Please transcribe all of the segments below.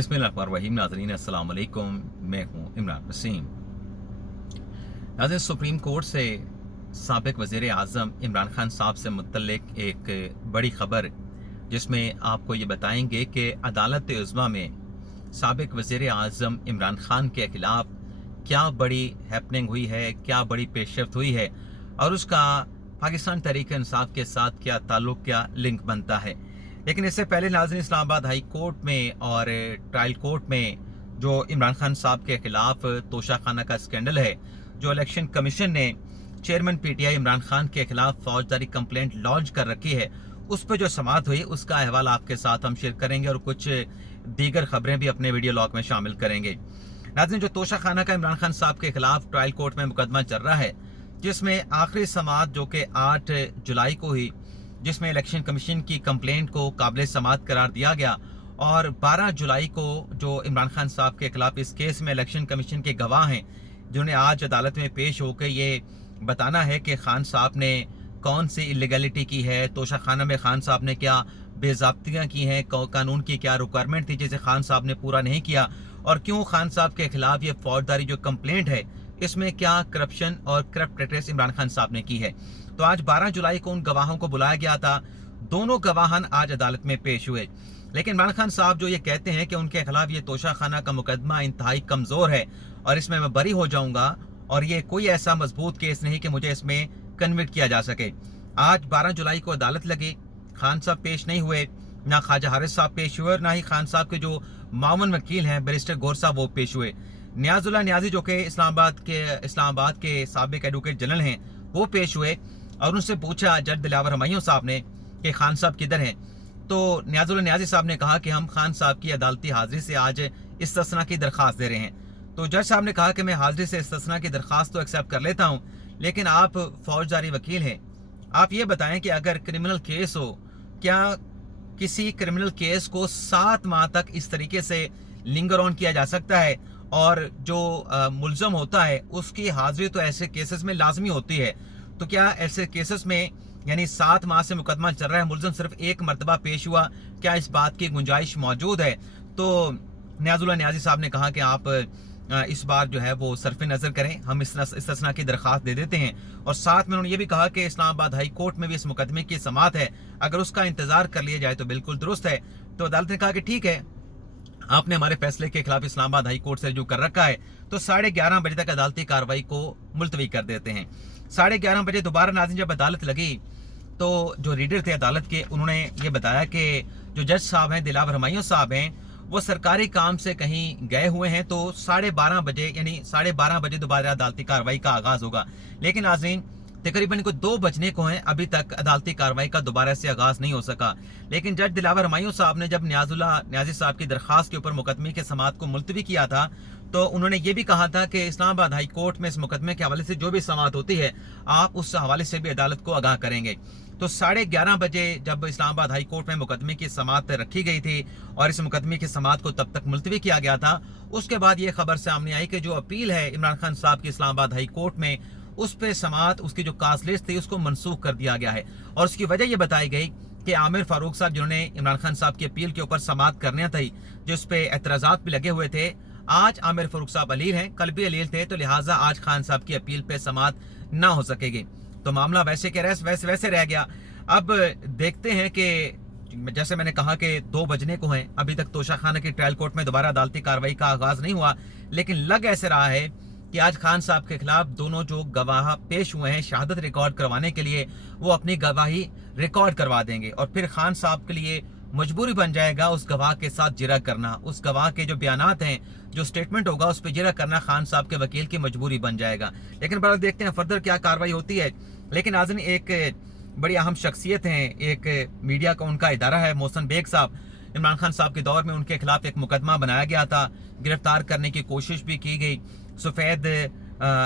बिस्मिल्लाहिर्रहमानिर्रहीम। नाज़रीन अस्सलाम वालेकुम, मैं हूँ इमरान वसीम। नाज़रीन, सुप्रीम कोर्ट से साबिक़ वज़ीर आज़म इमरान खान साहब से मुतल्लिक़ एक बड़ी ख़बर, जिसमें आपको ये बताएंगे कि अदालत उज़्मा में साबिक़ वज़ीर आज़म इमरान खान के ख़िलाफ़ क्या बड़ी हैपनिंग हुई है, क्या बड़ी पेशरफ्त हुई है और उसका पाकिस्तान तहरीक इंसाफ के साथ क्या ताल्लुक़, क्या लिंक बनता है। लेकिन इससे पहले नाज़रीन, इस्लामाबाद हाई कोर्ट में और ट्रायल कोर्ट में जो इमरान खान साहब के ख़िलाफ़ तोशाखाना का स्कैंडल है, जो इलेक्शन कमीशन ने चेयरमैन पीटीआई इमरान खान के ख़िलाफ़ फौजदारी कंप्लेंट लॉन्च कर रखी है, उस पर जो समाअत हुई उसका अहवाल आपके साथ हम शेयर करेंगे और कुछ दीगर खबरें भी अपने वीडियो लॉग में शामिल करेंगे। नाज़रीन, जो तोशाखाना का इमरान खान साहब के ख़िलाफ़ ट्रायल कोर्ट में मुकदमा चल रहा है, जिसमें आखिरी समाअत जो कि 8 जुलाई को हुई, जिसमें इलेक्शन कमीशन की कंप्लेंट को काबिल समाअत करार दिया गया और 12 जुलाई को जो इमरान खान साहब के खिलाफ इस केस में इलेक्शन कमीशन के गवाह हैं, जिन्होंने आज अदालत में पेश होकर ये बताना है कि खान साहब ने कौन सी इलीगैलिटी की है, तोशाखाना में खान साहब ने क्या बेज़ाब्तियाँ की हैं, कानून की क्या रिक्वायरमेंट थी जिसे खान साहब ने पूरा नहीं किया और क्यों खान साहब के खिलाफ ये फौजदारी जो कंप्लेंट है इसमें क्या करप्शन और करप्ट प्रैक्टिस इमरान खान साहब ने की है। तो आज 12 जुलाई को उन गवाहों को बुलाया गया था। दोनों गवाहन आज अदालत में पेश हुए, लेकिन इमरान खान साहब जो ये कहते हैं कि उनके खिलाफ ये तोशाखाना का मुकदमा इंतहाई कमज़ोर है और इसमें मैं बरी हो जाऊंगा और ये कोई ऐसा मजबूत केस नहीं कि मुझे इसमें कन्विक्ट किया जा सके। आज 12 जुलाई को अदालत लगी, खान साहब पेश नहीं हुए, ना ख्वाजा हारिस साहब पेश हुए और ना ही खान साहब के जो मामून वकील हैं बैरिस्टर गौर साहब वो पेश हुए। नियाजुल्लाह नियाजी जो कि इस्लामाबाद के साबिक एडवोकेट जनरल हैं वो पेश हुए और उनसे पूछा जज दिलावर हुमायूं साहब ने कि खान साहब किधर हैं। तो नियाजुल्लाह नियाजी साहब ने कहा कि हम खान साहब की अदालती हाजिरी से आज इस्तिस्ना की दरख्वास्त दे रहे हैं। तो जज साहब ने कहा कि मैं हाजिरी से इस्तिस्ना की दरख्वास्त तो एक्सेप्ट कर लेता हूँ, लेकिन आप फौजदारी वकील हैं, आप ये बताएं कि अगर क्रिमिनल केस हो, क्या किसी क्रिमिनल केस को 7 माह तक इस तरीके से लिंगर ऑन किया जा सकता है और जो मुल्ज़म होता है उसकी हाजिरी तो ऐसे केसेस में लाजमी होती है। तो क्या ऐसे केसेस में यानी 7 माह से मुकदमा चल रहा है, मुल्ज़म सिर्फ एक मरतबा पेश हुआ, क्या इस बात की गुंजाइश मौजूद है। तो नियाजुल्लाह नियाजी साहब ने कहा कि आप इस बार जो है वो सरफ नज़र करें, हम इस्तिस्ना की दरख्वास्त दे देते हैं और साथ में उन्होंने ये भी कहा कि इस्लामाबाद हाई कोर्ट में भी इस मुकदमे की समाअत है, अगर उसका इंतज़ार कर लिया जाए तो बिल्कुल दुरुस्त है। तो अदालत ने कहा कि ठीक है, आपने हमारे फैसले के खिलाफ इस्लामाबाद हाई कोर्ट से रजू कर रखा है, तो 11:30 बजे तक अदालती कार्रवाई को मुलतवी कर देते हैं। 11:30 बजे दोबारा नाज़रीन जब अदालत लगी तो जो रीडर थे अदालत के, उन्होंने ये बताया कि जो जज साहब हैं दिलावर हुमायूं साहब हैं, वो सरकारी काम से कहीं गए हुए हैं, तो 12:30 बजे यानी 12:30 बजे दोबारा अदालती कार्रवाई का आगाज़ होगा। लेकिन नाज़रीन तकरीबन इनको 2 बजने को हैं, अभी तक अदालती कार्रवाई का दोबारा से आगाज़ नहीं हो सका। लेकिन जज दिलावर हुमायूं साहब ने जब नियाजुल्लाह नियाजी साहब की दरख्वास्त के ऊपर मुकदमे के समाअत को मुलतवी किया था, तो उन्होंने ये भी कहा था कि इस्लामाबाद हाई कोर्ट में इस मुकदमे के हवाले से जो भी समाअत होती है आप उस हवाले से भी अदालत को आगाह करेंगे। तो 11:30 बजे जब इस्लामाबाद हाई कोर्ट में मुकदमे की समाअत रखी गई थी और इस मुकदमे की समाअत को तब तक मुलतवी किया गया था, उसके बाद ये खबर सामने आई कि जो अपील है इमरान खान साहब की इस्लामाबाद हाई कोर्ट में, उस पर समाअत उसकी जो कास्ट लिस्ट थी उसको मनसूख कर दिया गया है। और उसकी वजह यह बताई गई कि आमिर फारूक साहब जिन्होंने इमरान खान साहब की अपील के ऊपर समाअत करनी थी, जिस पे एतराज़ात भी लगे हुए थे, आज आमिर फारूक साहब अलील हैं, कल भी अलील थे, तो लिहाजा आज खान साहब की अपील पे समाअत ना हो सकेगी। तो मामला वैसे के वैसे रह गया। अब देखते हैं कि जैसे मैंने कहा कि 2 बजने को हैं, अभी तक तोशाखाना की ट्रायल कोर्ट में दोबारा अदालती कार्रवाई का आगाज़ नहीं हुआ, लेकिन लग ऐसे रहा है कि आज खान साहब के खिलाफ दोनों जो गवाह पेश हुए हैं शहादत रिकॉर्ड करवाने के लिए, वो अपनी गवाही रिकॉर्ड करवा देंगे और फिर खान साहब के लिए मजबूरी बन जाएगा उस गवाह के साथ जिरा करना, उस गवाह के जो बयानात हैं, जो स्टेटमेंट होगा उस पर जिरा करना खान साहब के वकील की मजबूरी बन जाएगा। लेकिन बड़ा देखते हैं फर्दर क्या कार्रवाई होती है। लेकिन नाज़रीन एक बड़ी अहम शख्सियत हैं, एक मीडिया का उनका इदारा है मोहसिन बेग साहब। इमरान खान साहब के दौर में उनके खिलाफ एक मुकदमा बनाया गया था, गिरफ्तार करने की कोशिश भी की गई। सफ़ेद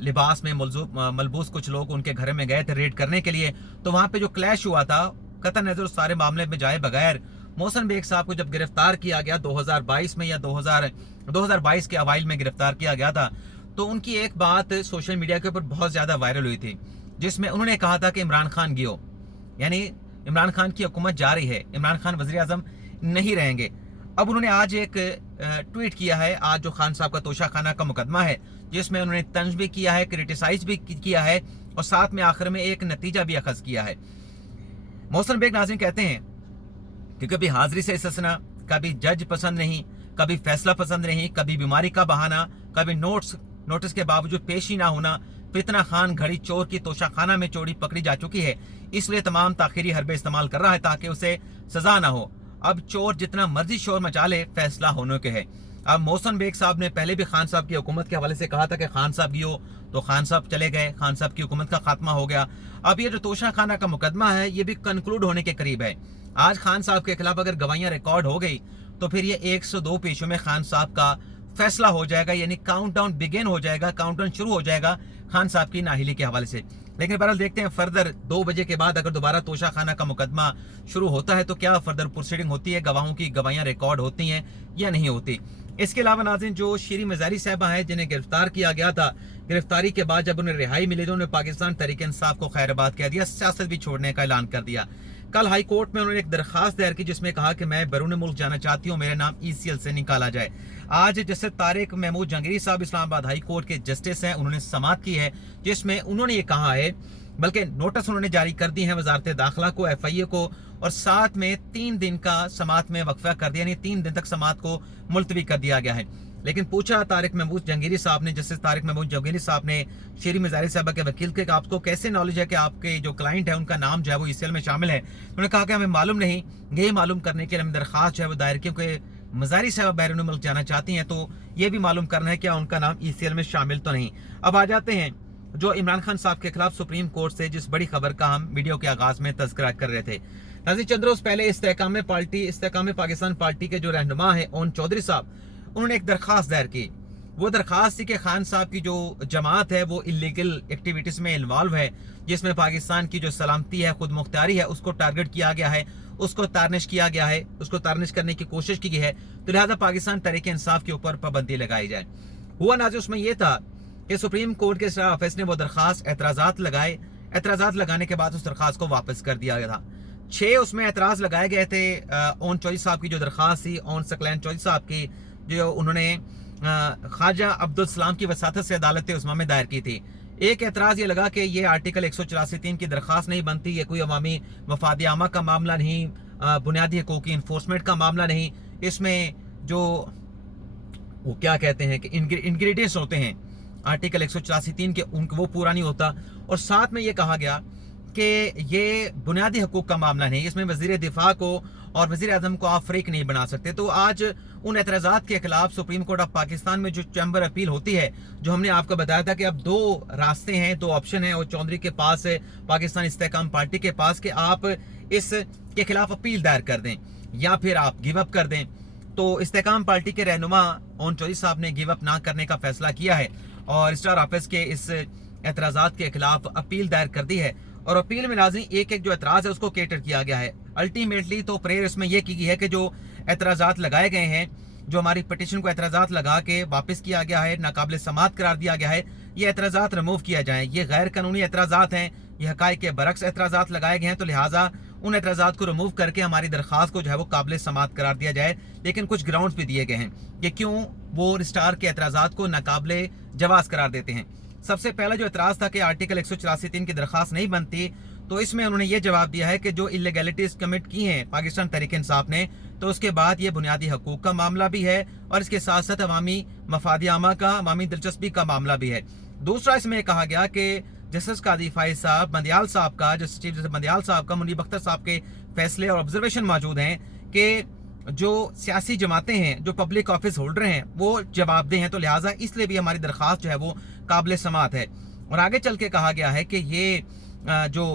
लिबास में मलबूस कुछ लोग उनके घर में गए थे रेड करने के लिए, तो वहाँ पे जो क्लैश हुआ था, कतई नज़र उस सारे मामले में जाए बगैर मोहसिन बेग साहब को जब गिरफ्तार किया गया 2022 में या 2022 के अवाइल में गिरफ्तार किया गया था, तो उनकी एक बात सोशल मीडिया के ऊपर बहुत ज़्यादा वायरल हुई थी, जिसमें उन्होंने कहा था कि इमरान खान यानी इमरान खान की हुकूमत जा रही है, इमरान खान वज़ीर आज़म नहीं रहेंगे। अब उन्होंने आज एक ट्वीट किया है, आज जो खान साहब का तोशा खाना का मुकदमा है जिसमें उन्होंने तंज भी किया है, क्रिटिसाइज भी किया है और साथ में आखिर में एक नतीजा भी अखज़ किया है। मोहसिन बेग नाज़रीन कहते हैं कि कभी हाजिरी से इस्तिस्ना, कभी जज पसंद नहीं, कभी फैसला पसंद नहीं, कभी बीमारी का बहाना, कभी नोटिस के बावजूद पेशी ना होना। फितना खान घड़ी चोर की तोशा खाना में चोरी पकड़ी जा चुकी है, इसलिए तमाम ताखीरी हरबे इस्तेमाल कर रहा है ताकि उसे सजा ना हो। अब चोर जितना मर्जी शोर मचा ले, फैसला होने के है। अब मोहसिन बेग साहब ने पहले भी खान साहब की हुकूमत के हवाले से कहा था कि खान साहब गियो, तो खान साहब चले गए, खान साहब की हुकूमत का खात्मा हो गया। अब ये जो तोशा खाना का मुकदमा है ये भी कंक्लूड होने के करीब है। आज खान साहब के खिलाफ अगर गवाहियां रिकॉर्ड हो गई तो फिर ये 102 पेशों में खान साहब का फैसला हो जाएगा, यानी काउंटडाउन बिगिन हो जाएगा, काउंटडाउन शुरू हो जाएगा खान साहब की नाहिली के हवाले से। लेकिन बहरहाल देखते हैं फर्दर 2 बजे के बाद अगर दोबारा तोशा खाना का मुकदमा शुरू होता है तो क्या फर्दर प्रोसीडिंग होती है, गवाहों की गवाहियां रिकॉर्ड होती हैं या नहीं होती। इसके अलावा नाज़रीन जो शीरी मज़ारी साहबा है जिन्हें गिरफ्तार किया गया था, गिरफ्तारी के बाद जब उन्हें रिहाई मिली तो उन्होंने पाकिस्तान तहरीक इंसाफ को खैरबाद कह दिया, सियासत भी छोड़ने का ऐलान कर दिया। कल हाई कोर्ट में उन्होंने एक दरखास्त दायर की जिसमें कहा कि मैं बैरून मुल्क जाना चाहती हूँ, मेरा नाम ECL से निकाला जाए। आज जस्टिस तारिक महमूद जंगीरी साहब इस्लामाबाद हाई कोर्ट के जस्टिस हैं, उन्होंने समाअत की है जिसमें उन्होंने ये कहा है, बल्कि नोटिस उन्होंने जारी कर दी है वजारत दाखिला को, FIA को, और साथ में 3 दिन का समाअत में वक्फा कर दिया, यानी 3 दिन तक समाअत को मुलतवी कर दिया गया है। लेकिन पूछा तारिक महमूद जंगीरी साहब ने, जस्टिस तारिक महमूद जंगीरी साहब ने शीरी मज़ारी साहबा के वकील के, आपको कैसे नॉलेज है कि आपके जो क्लाइंट है उनका नाम जो है वो ECL में शामिल है। उन्होंने कहा कि हमें मालूम नहीं, यही मालूम करने के लिए हम दरखास्त जो है वो दायर, क्योंकि मज़ारी साहबा बैरून मुल्क जाना चाहती हैं तो ये भी मालूम करना है क्या उनका नाम ECL में शामिल तो नहीं। अब आ जाते हैं जो इमरान खान साहब के खिलाफ सुप्रीम कोर्ट से जिस बड़ी खबर का हम वीडियो के आगाज में तज़किरा कर रहे थे। नाज़रीन चंद रोज पहले इस्तेहकाम पाकिस्तान पार्टी के जो रहनुमा है ओन चौधरी साहब, उन्होंने एक दरखास्त दायर की। वो दरखास्त थी कि खान साहब की जो जमात है वो इलीगल एक्टिविटीज में इन्वॉल्व है, जिसमें पाकिस्तान की जो सलामती है, खुद मुख्तारी है, उसको टारगेट किया गया है, उसको तारनिश किया गया है, उसको तारनिश करने की कोशिश की गई है, तो लिहाजा पाकिस्तान तहरीक इंसाफ के ऊपर पाबंदी लगाई जाए। हुआ नाज़रीन उसमें यह था कि सुप्रीम कोर्ट के सरार ऑफिस ने वो दरखास्त एतराज़ात लगाए, एतराज़ात लगाने के बाद उस दरखास्त को वापस कर दिया गया था। 6 उसमें एतराज़ लगाए गए थे ओन चौधरी साहब की जो दरखास्त थी, ओन सकलैन चौधरी साहब की, जो उन्होंने ख्वाजा अब्दुल सलाम की वसातत से अदालत उस्मा में दायर की थी। एक एतराज़ ये लगा कि ये आर्टिकल 184(3) की दरखास्त नहीं बनती, ये कोई अवामी मफाद आमा का मामला नहीं, बुनियादी हकूक़ की इन्फोर्समेंट का मामला नहीं, इसमें जो वो क्या कहते हैं कि इंग्रेडिएंट्स होते हैं आर्टिकल 184(3) के, उनको वो पूरा नहीं होता। और साथ में ये कहा गया कि ये बुनियादी हकूक़ का मामला नहीं, इसमें वज़ीर दिफा को और वज़ीर आज़म को आप फ़रीक नहीं बना सकते। तो आज उन एतराज़ात के खिलाफ सुप्रीम कोर्ट ऑफ पाकिस्तान में जो चैम्बर अपील होती है, जो हमने आपको बताया था कि अब 2 रास्ते हैं, 2 ऑप्शन हैं, और चौधरी के पास है, पाकिस्तान इस्तेहकाम पार्टी के पास, कि आप इसके खिलाफ अपील दायर कर दें या फिर आप गिव अप कर दें। तो इस्तेहकाम पार्टी के रहनुमा ओन चौधरी साहब ने गिव अप ना करने का फैसला किया है और स्टार ऑफिस के इस एतराज़ात के खिलाफ अपील दायर कर दी है। और अपील में नाज़रीन एक जो एतराज़ है उसको केटर किया गया है। अल्टीमेटली तो प्रेयर इसमें यह की गई है कि जो एतराज़ात लगाए गए हैं, जो हमारी पिटिशन को एतराज़ात लगा के वापस किया गया है, नाकाबिल समाअत करार दिया गया है, ये एतराज़ात रिमूव किया जाए। ये गैर कानूनी एतराज़ात हैं, ये हक़ाइक़ के बरक्स एतराज़ात लगाए गए हैं, तो लिहाजा उन एतराज़ात को रिमूव करके हमारी दरख्वास्त को जो है वो काबिल समाअत करार दिया जाए। लेकिन कुछ ग्राउंड्स भी दिए गए हैं कि क्यों वो स्टार के एतराज़ात को नाकाबिल जवाज़ करार देते हैं। सबसे पहला जो एतराज़ था कि आर्टिकल 184(3) की दरख्वास्त नहीं बनती, तो इसमें उन्होंने ये जवाब दिया है कि जो इलीगैलिटीज़ कमिट की हैं पाकिस्तान तहरीक इंसाफ ने, तो उसके बाद ये बुनियादी हकूक़ का मामला भी है और इसके साथ साथ अवामी मफाद आमा का, अवामी दिलचस्पी का मामला भी है। दूसरा इसमें कहा गया कि जस्टिस कादी फाइज साहब, मंदियाल साहब का, जस्टिस चीफ जस्टिस मंदियाल साहब का, मुनीब अख्तर साहब के फैसले और ऑब्जर्वेशन मौजूद हैं कि जो सियासी जमातें हैं, जो पब्लिक ऑफिस होल्डर हैं, वो जवाबदेह हैं, तो लिहाजा इसलिए भी हमारी दरख्वास्त जो है वो काबिल समाअत है। और आगे चल के कहा गया है कि ये जो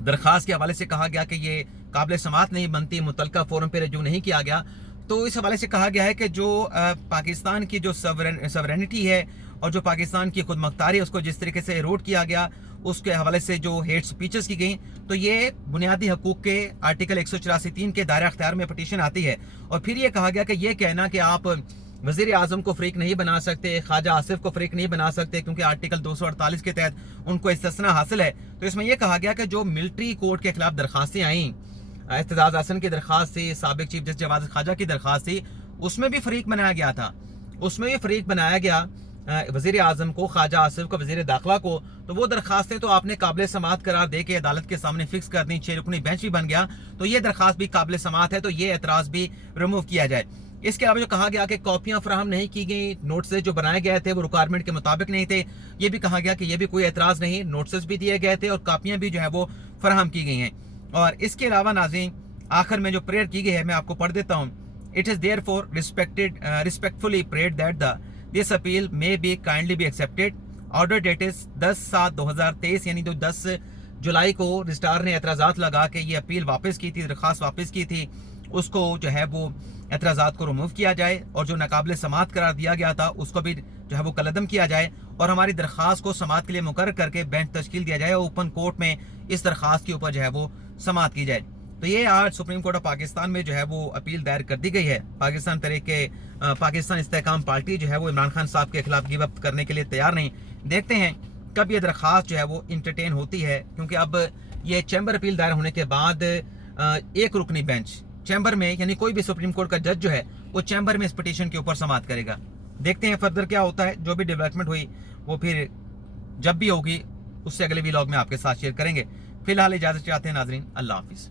दरख्वास्त के हवाले से कहा गया कि ये काबिल समाअत नहीं बनती, मुतलका फोरम पर रजू नहीं किया गया, तो इस हवाले से कहा गया है कि जो पाकिस्तान की जो सवरेनिटी है और जो पाकिस्तान की खुद मुख्तारी है, उसको जिस तरीके से एरोड किया गया, उसके हवाले से जो हेट स्पीचेस की गई, तो ये बुनियादी हकूक़ के आर्टिकल 184(3) के दायरा अख्तियार में पटिशन आती है। और फिर ये कहा गया कि ये कहना कि आप वज़ीर आज़म को फ़रीक नहीं बना सकते, ख्वाजा आसिफ को फ़रीक नहीं बना सकते क्योंकि आर्टिकल 248 के तहत उनको इस्तिस्ना हासिल है। तो इसमें यह कहा गया कि जो मिलिट्री कोर्ट के खिलाफ दरखास्तें आईं एहतजाज हसन की दरख्वास्त थी, साबिक चीफ जस्टिस जवाद ख्वाजा की दरख्वास्त थी, उसमें भी फरीक बनाया गया था। उसमें भी फरीक बनाया गया वज़ीर आज़म को, ख्वाजा आसिफ को, वज़ीर दाखिला को। तो वो दरख्वास्तें तो आपने काबिल समाअत करार दे के अदालत के सामने फिक्स कर दी, 6 रुकनी बेंच भी बन गया, तो ये दरख्वास्त भी काबिल समाअत है, तो ये एतराज़ भी रिमूव किया जाए। इसके अलावा जो कहा गया कि कॉपियां फराहम नहीं की गई, नोट्स जो बनाए गए थे वो रिक्वायरमेंट के मुताबिक नहीं थे, ये भी कहा गया कि ये भी कोई एतराज़ नहीं, नोट्स भी दिए गए थे और कापियां भी जो है वो फराहम की गई हैं। और इसके अलावा नाज़रीन आखिर में जो प्रेयर की गई है मैं आपको पढ़ देता हूँ। It is there for respectfully prayed that this appeal may be kindly be accepted. Order date is 10/7/2023, यानी जो 10 जुलाई को रजिस्ट्रार ने एतराज़ात लगा के ये अपील वापस की थी, दरख्वास्त वापस की थी, उसको जो है वो एतराज़ात को रिमूव किया जाए और जो नाकाबिल समाअत करार दिया गया था उसको भी जो है वो कलअदम किया जाए और हमारी दरख्वास्त को समाअत के लिए मुकर्रर करके बेंच तश्कील दिया जाए और ओपन कोर्ट में इस दरख्वास्त के ऊपर जो है वो समाअत की जाए। तो ये आज सुप्रीम कोर्ट ऑफ पाकिस्तान में जो है वो अपील दायर कर दी गई है। पाकिस्तान इस्तेहकाम पार्टी जो है वो इमरान खान साहब के खिलाफ गिव अप करने के लिए तैयार नहीं। देखते हैं कब ये दरख्वास्त जो है वो इंटरटेन होती है, क्योंकि अब ये चैम्बर अपील दायर होने के बाद एक रुकनी बेंच चैम्बर में, यानी कोई भी सुप्रीम कोर्ट का जज जो है वो चैम्बर में इस पिटीशन के ऊपर समाअत करेगा। देखते हैं फर्दर क्या होता है। जो भी डेवलपमेंट हुई वो फिर जब भी होगी उससे अगले व्लॉग में आपके साथ शेयर करेंगे। फिलहाल इजाजत चाहते हैं नाजरीन, अल्लाह हाफिज़।